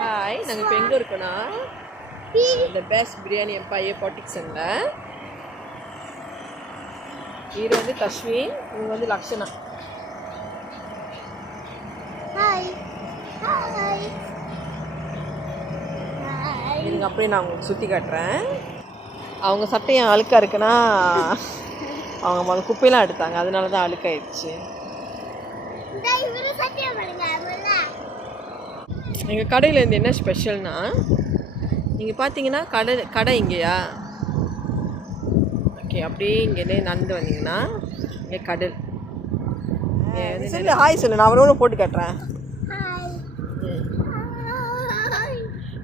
Hi, நாங்கள் இப்போ எங்கே இருக்கோன்னா இந்த பெஸ்ட் பிரியாணி எம்பையர் பாட்டிக்ஸன்ல. இது வந்து தஸ்வின், இவங்க வந்து லக்ஷனா. இருங்க, அப்படியே நான் உங்களுக்கு சுற்றி காட்டுறேன். அவங்க சட்டையும் அழுக்காக இருக்குன்னா அவங்க முதல்ல குப்பையெல்லாம் எடுத்தாங்க, அதனால தான் அழுக்காயிடுச்சு. எங்கள் கடையில் இருந்து என்ன ஸ்பெஷல்னா, நீங்கள் பார்த்தீங்கன்னா கடை இங்கேயா ஓகே, அப்படியே இங்கே நடந்து வந்தீங்கன்னா இங்கே கடல். சொல்லு ஹாய் சொல்லு, நான் அவரோட போட்டு காட்டுறேன்.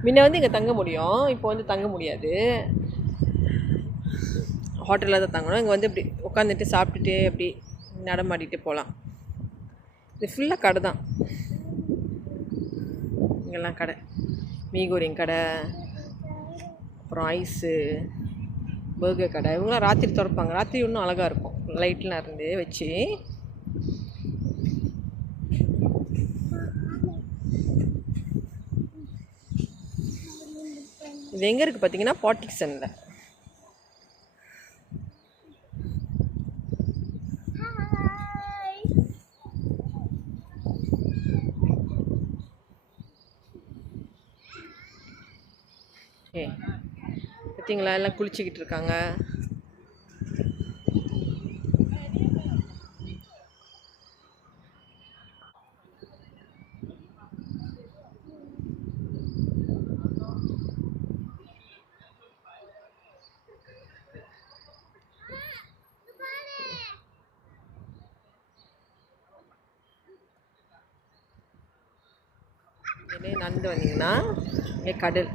முன்ன வந்து இங்கே தங்க முடியும், இப்போ வந்து தங்க முடியாது, ஹோட்டலில் தான் தங்கணும். இங்கே வந்து இப்படி உட்காந்துட்டு சாப்பிட்டுட்டு அப்படி நடமாடிட்டு போகலாம். இது ஃபுல்லாக கடை தான், இங்கெல்லாம் கடை, மீகோரிங் கடை, அப்புறம் ஐஸு, பர்கர் கடை. இவங்களாம் ராத்திரி திறப்பாங்க, ராத்திரி இன்னும் அழகாக இருக்கும், லைட்லாம் இருந்து வச்சு. இது எங்கே இருக்குது பார்த்தீங்கன்னா பாட்டிக்ஸனில். பார்த்தீங்களா, எல்லாம் குளிச்சுக்கிட்டு இருக்காங்க. நடந்து வந்தீங்கன்னா இங்கே கடல்.